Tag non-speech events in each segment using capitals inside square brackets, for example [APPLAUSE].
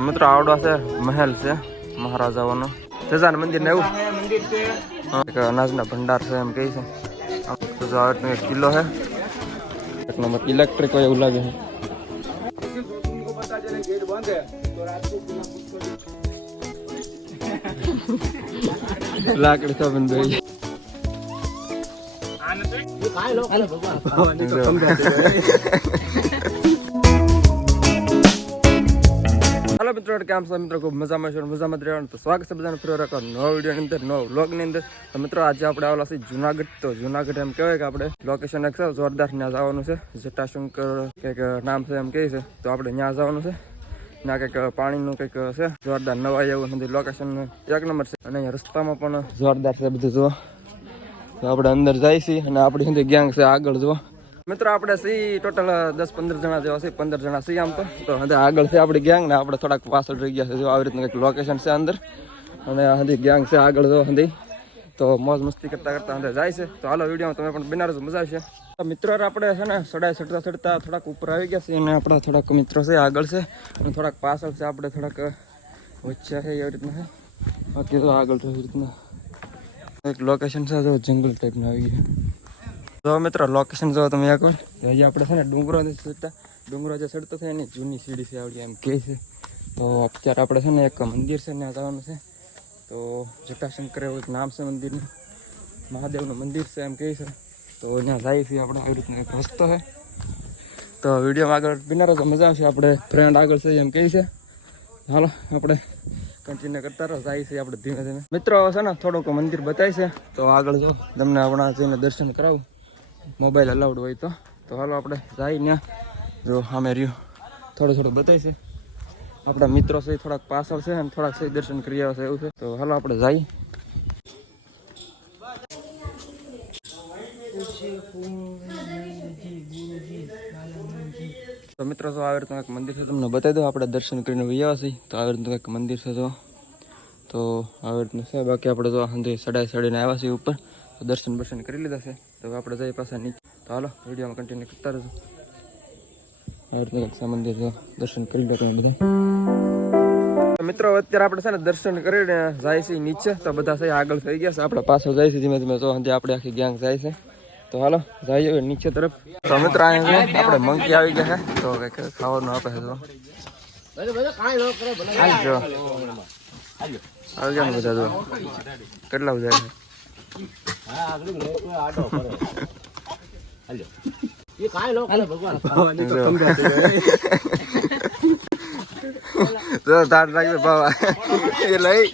मित्र से महल से महाराजा वन जान मंदिर ने अनाज ना भंडार से हम कही से किलो है इलेक्ट्रिक वाले उलागे हैं लाकड़ी सब बंद हुई आने હાલો મિત્રો, કેમ છો? મિત્રો, ખૂબ મજામાં છો મજામાં જ રહેવાનું? તો સ્વાગત છે બધાને ફરી રાખો નવો વિડીયોની અંદર, નવા વ્લોગની અંદર. તો મિત્રો, આજે આપણે આવેલા છે જુનાગઢ. તો જુનાગઢ એમ કહેવાય કે આપણે લોકેશન એક છે જોરદાર ત્યાં જવાનું છે. જટાશંકર કંઈક નામ છે એમ કહે છે. તો આપણે ત્યાં જવાનું છે. ત્યાં કંઈક પાણીનું કંઈક છે. જોરદાર નવા એવું નથી. લોકેશન એક નંબર છે. અને અહીંયા રસ્તામાં પણ જોરદાર છે બધું જો તો આપણે અંદર જાય છીએ અને આપણી ગેંગ છે આગળ જો મિત્રો, આપણે સી ટોટલ દસ પંદર જણા જેવા છે પંદર જણા સી આમ તો. તો હંધે આગળ છે આપણી ગેંગ ને આપણે થોડાક પાછળ રહી ગયા છે, જો આવી રીતનું કંઈક લોકેશન છે અંદર. અને હજી ગેંગ છે આગળ જો હજી તો મોજ મસ્તી કરતા કરતા અંદર જાય છે. તો હાલો વિડીયોમાં તમે પણ બનારસ મજા આવશે. મિત્રો આપણે છે ને સડાઈ સડતા સડતા થોડાક ઉપર આવી ગયા છે અને આપણા થોડાક મિત્રો છે આગળ છે. અને થોડાક પાછળ છે આપણે થોડાક વચ્ચે છે, એવી રીતના બાકી તો આગળ એવી રીતના એક લોકેશન છે, જો જંગલ ટાઈપનું આવી ગયા. જો મિત્રો લોકેશન જો તમે તો હજી આપણે છે ને ડુંગરો જે ચડતા ડુંગરો જે ચડતો થાય એની જૂની સીડી છે, આવડી એમ કહે છે. તો અત્યારે આપણે છે ને એક મંદિર છે ત્યાં જવાનું છે. તો જટાશંકર એવું નામ છે મંદિરનું. મહાદેવનું મંદિર છે એમ કહે છે. તો ત્યાં જાય છે આપણે, આવી રીતનો એક રસ્તો છે. તો વિડીયોમાં આગળ બિનારો તો મજા આવશે, આપણે ફ્રેન્ડ આગળ છે એમ કહે છે. હાલો, આપણે કન્ટિન્યુ કરતા રહો, જાય છે આપણે ધીમે ધીમે. મિત્રો છે ને થોડુંક મંદિર બતાય છે. તો આગળ જો, તમને હમણાં જઈને દર્શન કરાવું. મોબાઈલ અલાઉડ હોય તો. તો હાલો આપણે ત્યાં જો સામે રહ્યું. થોડું થોડું બતાવીશ આપણા મિત્રો છે થોડાક પાછળ છે અને થોડાક છે દર્શન કરી આવે છે એવું છે. તો હાલો આપણે જઈએ તો મિત્રો, જો આવી રીતનું એક મંદિર છે, તમને બતાવી દો આપણે દર્શન કરીને વૈયા છીએ. તો આવી રીતનું એક મંદિર છે, જો. તો આવી રીતનું છે. બાકી આપણે જો હંધી સડાઈ સડીને આવ્યા છીએ ઉપર. તો દર્શન બર્શન કરી લીધા છે. તો હવે આપણે જઈએ પાછા નીચે. તો હાલો, વિડીયોમાં કન્ટિન્યુ કરતા રહેજો. મંદિર દર્શન કરી લીધા મિત્રો અત્યારે આપણે છે ને દર્શન કરીને જાય છે નીચે. તો બધા છે આગળ થઈ ગયા છે. આપણે પાછળ જાય છે ધીમે ધીમે. તો આપણે આખી ગેંગ જાય છે. તો હાલો, જઈએ નીચે તરફ. તો મિત્ર, અહીંયા આપણે મંકી આવી ગયા છે. તો કંઈક ખાવાનું આપે છે કેટલા બધા [LAUGHS] [LAUGHS] જો તાર નાખી બાબા એ લઈ.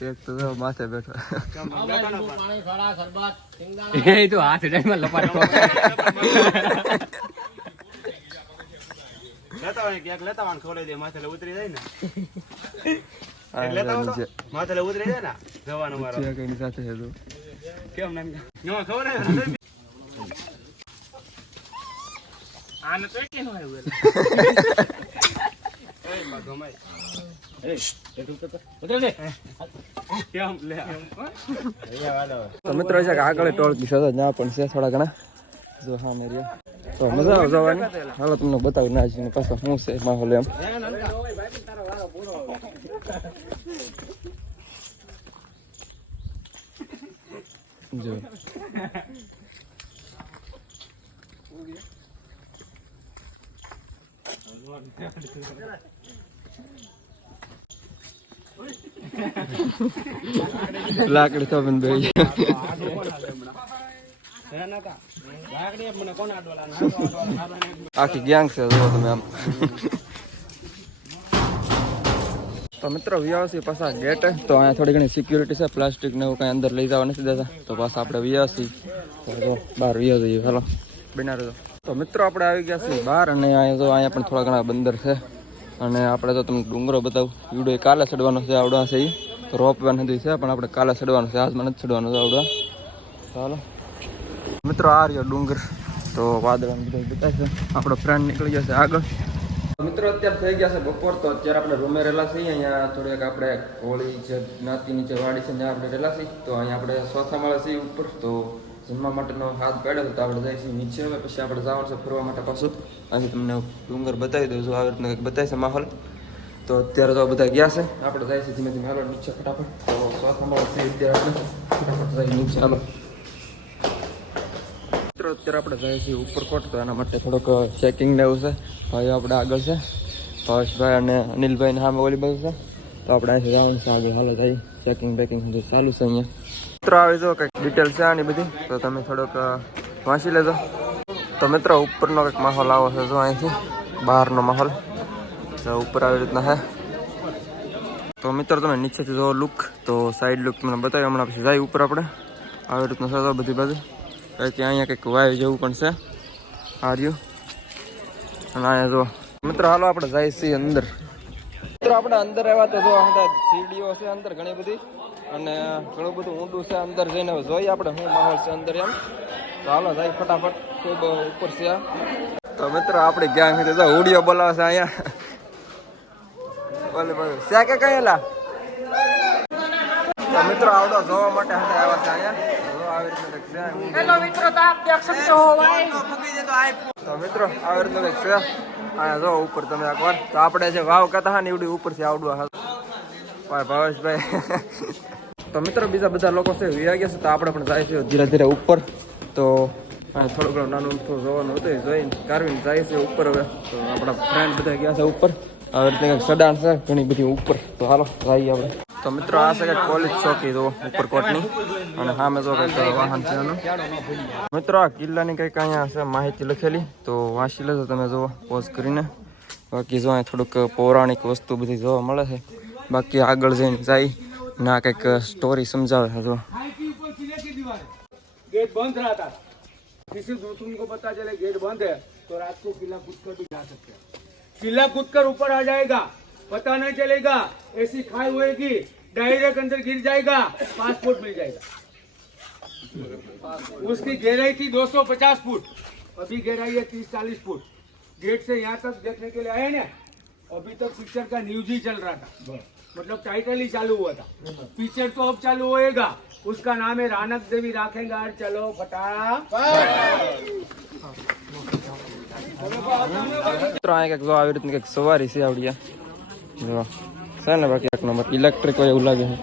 એક તો માથે બેઠો. [LAUGHS] એ તો હાથ લપાટો લેતા હોય ક્યાંક લેતા હોય દે માથે ઉતરી જાય ને. લેતા હોય માથે ઉતરી જાય ને જવાનો મારો ત્યાં કઈની સાથે છે તો. કેમ નામ નો આને તો કે નો આવ્યો એ ભગમાઈ કેમ મિત્રો છે આગળ ટોળ છે તો ત્યાં પણ છે થોડા ઘણા. જો હા મેરી તો મજા આવે જવાની. હાલો, તમને બતાવું ના છે પાછો શું છે માહોલ એમ. જો. લાકડી તો બંધ આખી ગેંગ છે જો તમે આમ. તો મિત્રો વ્યવસ્થિત પાછા ગેટ તો અહીંયા થોડી ઘણી સિક્યુરિટી છે પ્લાસ્ટિક ને એવું કાંઈ અંદર લઈ જવા નથી દેતા. તો પાછા આપણે વ્યવસ્થિત જો, બહાર વ્યવ જઈએ હાલો બિના તો મિત્રો, આપણે આવી ગયા છીએ બહાર અને અહીંયા જો, અહીંયા પણ થોડા ઘણા બંદર છે. અને આપણે તો તમને ડુંગરો બતાવું. વીડિયો કાલે ચડવાનો છે આવડવા છે એ રોપ વે નથી છે, પણ આપણે કાલે ચડવાનું છે. આજમાં નથી ચડવાનું છે આવડવા ચાલો મિત્રો, આ રહ્યો ડુંગર. તો વાદળા બધા બતાવે છે. આપણો ફ્રેન્ડ નીકળી છે આગળ. મિત્રો, અત્યારે થઈ ગયા છે બપોર, તો અત્યારે આપણે રૂમે રહેલા છીએ. અહીંયા થોડીક આપણે હોળી જે જ્ઞાતિ નીચે વાડી છે, ત્યાં આપણે રહેલા છીએ. તો અહીંયા આપણે ચોથા મળે છીએ ઉપર. તો જમવા માટેનો હાથ પાડ્યો તો આપણે જઈએ છીએ નીચે. હવે પછી આપણે જવાનું છે ફરવા માટે પાછું. અહીં તમને ડુંગર બતાવી દઉં છું, આવી રીતના કંઈક બતાવી છે માહોલ. તો અત્યારે તો બધા ગયા છે. આપણે જાય છે ધીમે ધીમે હાલો નીચે ફટાફટ. તો શ્વાસ મળે છે અત્યારે આપણે. નીચે હાલો મિત્રો, અત્યારે આપણે જઈએ છીએ ઉપરકોટ, તો એના માટે થોડોક ચેકિંગ ને એવું છે. ભાઈ આપણે આગળ છે. ભાવેશભાઈ અને અનિલભાઈ સામે ઓલી બાજુ છે. તો આપણે અહીંથી જવાનું છે આગળ. હાલો જઈએ ચેકિંગ બેકિંગ બધું ચાલુ છે અહીંયા. મિત્રો, આવી જો કંઈક ડિટેલ છે આની બધી. તો તમે થોડોક વાંચી લેજો. તો મિત્રો, ઉપરનો કંઈક માહોલ આવો છે, જો અહીંથી. બહારનો માહોલ. તો ઉપર આવી રીતના છે. તો મિત્રો, તમે નીચેથી જો લુક તો સાઈડ લુક તમને બતાવી, હમણાં પછી જાય ઉપર આપણે. આવી રીતનું છે બધી બાજુ. કંઈક અહીંયા કંઈક વાય જવું પણ છે. આ રહ્યું અને અહીંયા જો મિત્રો, હાલો આપણે જાય છીએ અંદર. મિત્રો, આપણે અંદર આવ્યા તો જો અંદર સીડીઓ છે અંદર ઘણી બધી. અને ઘણું બધું ઊંડું છે અંદર જઈને જોઈએ આપણે શું માહોલ છે અંદર એમ. તો હાલો, જાય ફટાફટ. ખૂબ ઉપર છે તો મિત્રો, આપણે ગયા ઉડિયો બોલાવે છે અહીંયા. બોલે બોલે. છે કે કયેલા તો મિત્રો આવડો જોવા માટે હતા આવ્યા છે અહીંયા. આવી રીતનું કંઈક છે. હેલો મિત્રો તો આપ દેખ શકશો તો મિત્રો આવી રીતનું કંઈક છે. અહીંયા જો ઉપર તમે એકવાર. તો આપણે જે વાવ કહેતા હા નીવડી ઉપરથી આવડવા હા ભાવેશભાઈ. [LAUGHS] તો મિત્રો બીજા બધા લોકો છે વ્યા ગયા છે તો આપણે પણ જાય છે ધીરે ધીરે ઉપર. તો થોડું ઘણું નાનું થોડું જોવાનું હતું જોઈને કારવીને જાય છે ઉપર હવે. તો આપણા ફ્રેન્ડ બધા ગયા છે ઉપર. આવી રીતે સડાણ છે ઘણી બધી ઉપર. તો હાલો જઈએ આપણે. તો મિત્રો આ છે કંઈક કોલેજ ચોકી જો ઉપરકોટની અને સામે જો કંઈક વાહન છે એનું મિત્રો આ કિલ્લાની કંઈક અહીંયા છે માહિતી લખેલી તો વાંચી લેજો તમે જુઓ પોઝ કરીને બાકી જો અહીંયા થોડુંક પૌરાણિક વસ્તુ બધી જોવા મળે છે બાકી આગળ જઈને જાય ના કંઈક સ્ટોરી સમજાવે છે જો हाई की ऊपर किले की दीवार है गेट बंद रहा था किसी दुश्मन को पता चले गेट बंद है तो रात को किला कूद कर भी जा सकते हैं किला कूद कर ऊपर आ जाएगा पता नहीं चलेगा ऐसी खाई होएगी डायरेक्ट अंदर गिर जाएगा पासपोर्ट मिल जाएगा उसकी गहराई थी 250 फुट अभी गहराई है 30 40 फुट गेट से यहाँ तक देखने के लिए आए ना अभी तक पिक्चर का न्यूज ही चल रहा था मतलब टाइटल ही चालू हुआ था पिक्चर तो अब चालू होएगा उसका नाम है रानक देवी राखेंगा चलो फटा મિત્રો અહીંયા કંઈક જો આવી રીતની કંઈક સવારી છે આવડી આ. જો, છે ને બાકી એક નંબર. ઇલેક્ટ્રિક હોય એવું લાગે છે.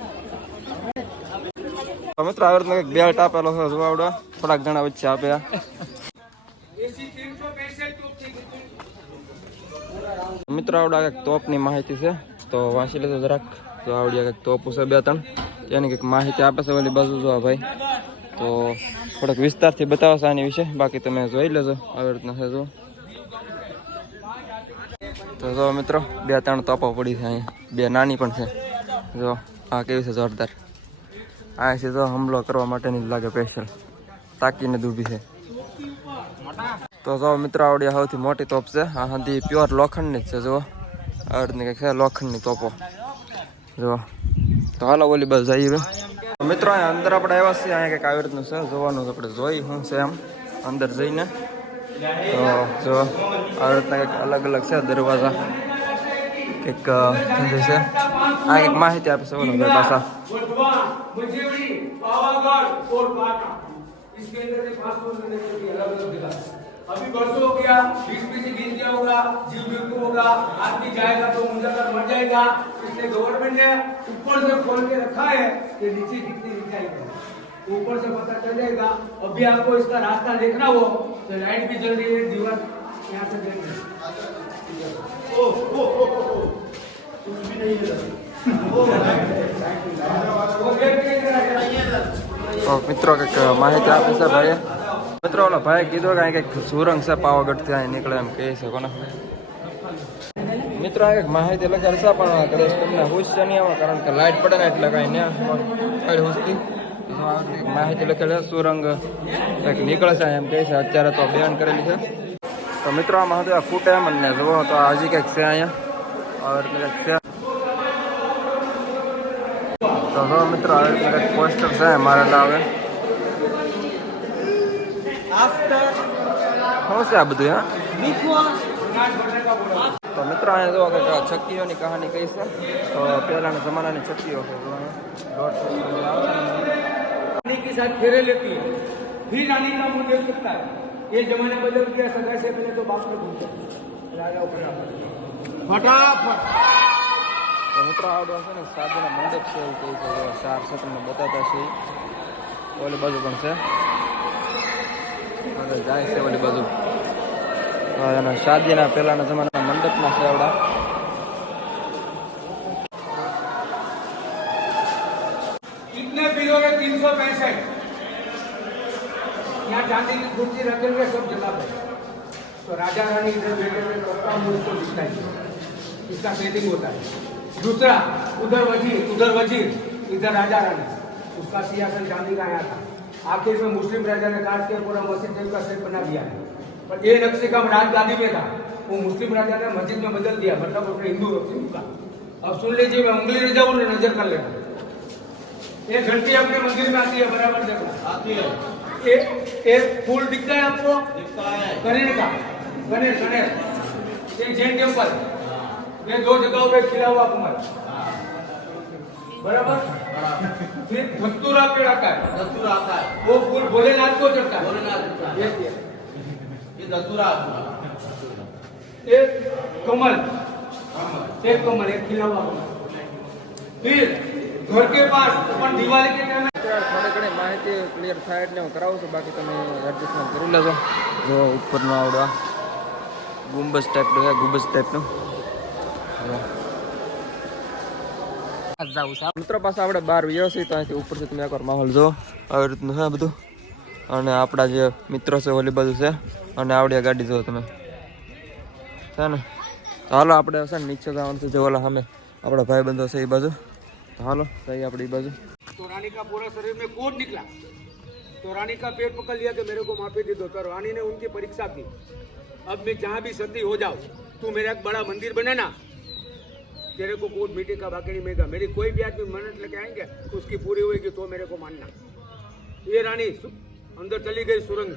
મિત્રો, આવી રીતનો કંઈક બેલ્ટ આપેલો છે જોવા આવડો. થોડાક ઘણા વચ્ચે આપ્યા. મિત્ર, આવડા કંઈક તોપની માહિતી છે. તો વાંચી લેજો જરાક. તો આવડ્યા કંઈક તોપ છે બે ત્રણ. એની કંઈક માહિતી આપે છે ઓલી બાજુ જોવા ભાઈ. તો થોડાક વિસ્તારથી બતાવશે આની વિશે. બાકી તમે જોઈ લેજો. આવી રીતના છે જો. તો જો મિત્રો, બે ત્રણ તોપો પડી છે અહીંયા. બે નાની પણ છે. જો, આ કેવી છે જોરદાર. આ છે જો હુમલો કરવા માટેની લાગે સ્પેશિયલ તાકીને દૂબી છે. તો જો મિત્રો, આવડી સૌથી મોટી તોપ છે. આ હતી પ્યોર લોખંડની જ છે જો આ રીતની કંઈક છે, લોખંડની તોપો. જો તો હાલો, ઓલી બસ જઈએ મિત્રો, અહીંયા અંદર આપણે આવ્યા છીએ. અહીંયા કંઈક આવી રીતનું છે. જોવાનું આપણે જોઈ શું છે એમ. અંદર જઈને. તો જો આવી રીતના કંઈક અલગ અલગ છે દરવાજા કંઈક અ, શું છે છે? આ કંઈક માહિતી આપે છે ઓલો ભાઈ પાછા वधवा मजेवड़ी पावागढ़ और बाटा इसके अंदर से पांच सौ अलग अलग दिखा अभी वर्षों हो गया बीच में से गिर गया होगा जीव जंतु होगा आदमी जाएगा तो मुंजाकर मर जाएगा इसलिए गवर्नमेंट ने ऊपर से खोल के रखा है कि नीचे कितनी ऊंचाई है ऊपर से पता चल जाएगा अभी आपको इसका रास्ता देखना हो तो लाइट भी जल रही है दीवार यहाँ से देख रहे हैं। वो गेट भी नहीं लगा है। તો મિત્રો કંઈક માહિતી આપે છે ભાઈએ મિત્રો ઓલા ભાઈ કીધું કે અહીં કંઈક સુરંગ છે પાવાગઢથી અહીં નીકળે એમ કહે છે કોને મિત્રો આ કંઈક માહિતી લખેલ છે પણ કદાચ તમને હુશ છે નહીં આવે કારણ કે લાઇટ પડે ને એટલે કાંઈ ત્યાં કઈ હુસતી તો આ કંઈક માહિતી લખેલ છે. સુરંગ કંઈક નીકળે છે, એમ કહે છે. અત્યારે તો બેન કરેલી છે. તો મિત્રો આમાં હતું આ ફૂટે જ જુઓ તો હજી કંઈક છે અહીંયા. રીતે કંઈક છે. તો જો મિત્રો રીતે કંઈક પોસ્ટર છે મારા લાવે. શું છે આ બધું, હા? તો મિત્રો, અહીંયા જોવા કંઈક આ છક્કીઓની કહાની કહી છે. તો પહેલાંના જમાનાની છક્કીઓ છે. છક્કીઓ આવે છે. पानी के साथ फेरे लेती है फिर रानी का मुंह देख सकता है ये जमाने बदल गया सगाई से पहले तो बाप ने पूछा राजा फटाफट फटाफट તો મિત્રો આવડો છે ને સાધુના મંડપ છે એવું કહી છે ચાર છે તમને બતાવતા છે ઓલી બાજુ પણ છે આગળ જાય છે ઓલી બાજુ હા, એના શાદીના પહેલાના જમાનાના મંડપના છે આવડા कितने बिलोगे तीन सौ पैंसठ। यहाँ चांदी की कुर्सी रखेंगे सब जगह पे तो राजा रानी इधर बैठे हुए सबका मुँह इसको दिखता है इसका सेटिंग होता है। दूसरा, उधर वज़ीर उधर वज़ीर, इधर राजा रानी। उसका सिंहासन चांदी का आया था। आखिर में मुस्लिम राजा ने काट के पूरा मस्जिद टाइप का सेट बना दिया है। पर ये नक्शे का राजगादी में था। वो मुस्लिम राजा ने मस्जिद में बदल दिया। मतलब अपने हिंदू का अब सुन लीजिए, मैं उंगली ले जाऊँ नज़र कर लेना ये घंटी अपने मंदिर में आती है बराबर देखो। आती है। ये एक फूल दिखता है आपको? दिखता है। गणेश का। गणेश गणेश। ये जैन टेंपल ये दो जगहों पे खिला हुआ कमल बराबर? फिर धतूरा पेड़ आता है। धतूरा आता है। वो फूल भोलेनाथ को चढ़ता है। भोलेनाथ है। ये ये धतूरा एक कमल। एक कमल एक खिला हुआ फिर घर के पास अपन दिवाली के टाइम થોડી ઘણી માહિતી ક્લિયર થાય એટલે હું કરાવું છું બાકી તમે એડજસ્ટમેન્ટ કરી લેજો જો ઉપરનો આવડો ગુંબજ ટાઈપનું છે ગુંબજ ટાઈપનું જો. મિત્રો પાસે આપણે બહાર વ્યવસ્થિત અહીંથી ઉપરથી તમે એકવાર માહોલ જો આવી રીતનું છે બધું અને આપણા જે મિત્રો છે ઓલી બાજુ છે અને આવડી આ ગાડી જો તમે છે ને તો હાલો આપણે છે ને નીચે જવાનું છે જે ઓલા સામે આપણા ભાઈ બંધો છે એ બાજુ તો હાલો જઈએ આપણે એ બાજુ तो रानी का पूरा शरीर में कोट निकला तो रानी का पेट पकड़ लिया कि मेरे को माफी दे दो तो रानी ने उनकी परीक्षा की अब मैं जहाँ भी सती हो जाऊँ तू मेरा एक बड़ा मंदिर बनाना तेरे को कोट मिट्टी का बाकी नहीं मिलेगा मेरी कोई भी आदमी मन्नत लेके आएंगे उसकी पूरी होगी तो मेरे को मानना ये रानी सु- अंदर चली गई सुरंग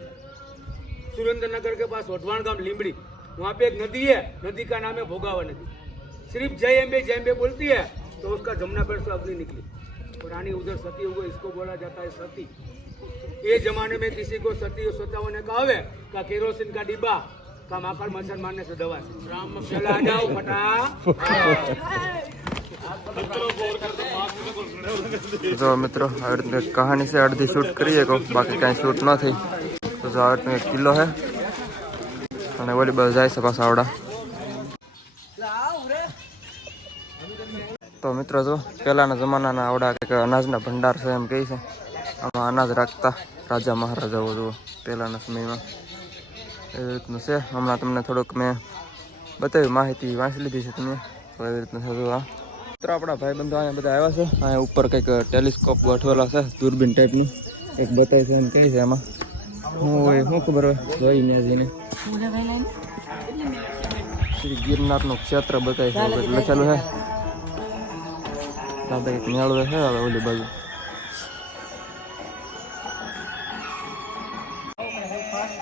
सुरेंद्र नगर के पास वटवाण गांव लीमड़ी वहाँ पे एक नदी है नदी का नाम है भोगावा नदी सिर्फ जय एम्बे जय एम्बे बोलती है तो उसका जमुना पेड़ से अग्नि निकली तो रानी उधर सती हुआ इसको बोला जाता है सती ये जमाने में किसी को सती और सता होने का हवे का केरोसिन का डिब्बा का माकड़ मच्छर मारने से दवा से राम चला जाओ फटा જો મિત્રો આવી રીતની એક કહાની છે અડધી શૂટ કરીએ કહો બાકી કાંઈ શૂટ ન થઈ તો જો આવી રીતનો એક કિલ્લો છે અને ઓલી બાજુ જાય છે પાછા આવડા તો મિત્રો જો, પહેલાંના જમાનાના આવડા કંઈક અનાજના ભંડાર છે એમ કહે છે. આમાં અનાજ રાખતા રાજા મહારાજાઓ જુઓ, પહેલાંના સમયમાં. એવી રીતનું છે. હમણાં તમને થોડુંક મેં બતાવી માહિતી વાંચી લીધી છે તમે તો એવી રીતનું છે આ. મિત્રો, આપણા ભાઈ બંધો અહીંયા બધા આવ્યા છે. અહીંયા ઉપર કંઈક ટેલિસ્કોપ ગોઠવેલા છે, દૂરબીન ટાઈપનું. એક બતાવે છે એમ કહે છે એમાં શું હોય શું ખબર હોય? જોઈને જઈને શ્રી ગિરનારનું ક્ષેત્ર બતાવે છે લખેલું છે. દાદા કંઈક મેળવે છે હવે ઓલી બાજુ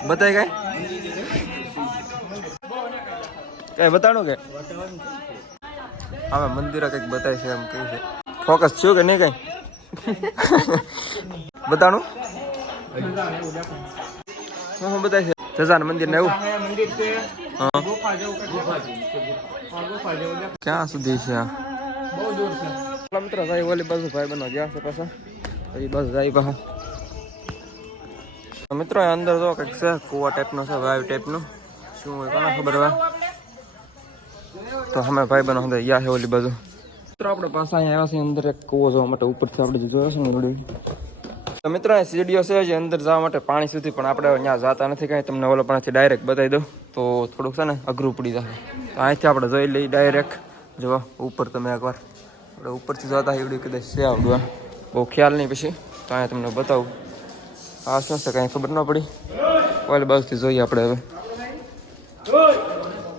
બતાય કઈ કઈ બતાડું કે હવે મંદિરે કંઈક બતાય છે એમ કે છે ફોકસ થયું કે નહીં કઈ બતાડું શું શું બતાય છે જજાન મંદિર ને એવું મંદિર છે હા ક્યાં સુધી છે આ બહુ દૂર છે મિત્ર ભાઈ ઓલી બાજુ ભાઈ બનો ગયા છે પાછા. એ બસ જાય પાછા. મિત્રો અંદર જો કંઈક છે, કુવા ટાઈપનો છે, વાવ ટાઈપનું શું હોય કોને ખબર હોય? તો અમે ભાઈ બનો ગયા છે ઓલી બાજુ. મિત્રો, આપણે પાછા અહીંયા આવ્યા છે અંદર એક કુવો જોવા માટે ઉપરથી આપણે જોયો છે ને વીડિયો તો મિત્રો અહીં સીડીઓ છે જે અંદર જવા માટે પાણી સુધી, પણ આપણે ત્યાં જતા નથી કાંઈ. તમને ઓલો પાણીથી ડાયરેક્ટ બતાવી દઉં. તો થોડુંક છે ને અઘરું પડી જશે. તો અહીંથી આપણે જોઈ લઈએ ડાયરેક્ટ જો ઉપર તમે એકવાર. આપણે ઉપરથી જતા એવડી કદાચ છે આવડું એમ બહુ ખ્યાલ નહીં પછી, તો અહીંયા તમને બતાવું. આ શું છે કાંઈ ખબર ન પડી? ઓલી બાજુથી જોઈએ આપણે હવે.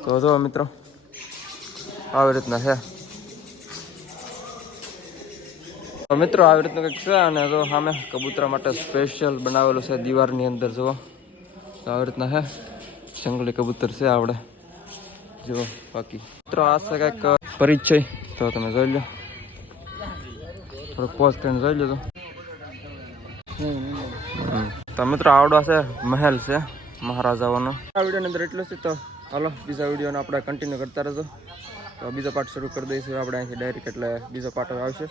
તો જો મિત્રો, આવી રીતના છે. મિત્રો, આવી રીતનું કંઈક છે અને જો સામે કબૂતરા માટે સ્પેશિયલ બનાવેલું છે દીવારની અંદર, જુઓ. તો આવી રીતના છે. જંગલી કબૂતર છે આપણે. જુઓ બાકી. મિત્રો, આ છે કંઈક પરિચય. તો તમે જોઈ લો. પોઝ કરીને જોઈ લેજો હમ. તો મિત્રો આવડો છે મહેલ છે મહારાજાઓનો. આ વિડીયોની અંદર એટલું જ છે તો હાલો બીજા વિડીયોને આપણે કન્ટિન્યુ કરતા રહેજો. તો બીજો પાર્ટ શરૂ કરી દઈશું. આપણે અહીંથી ડાયરેક્ટ એટલે બીજો પાર્ટ આવશે.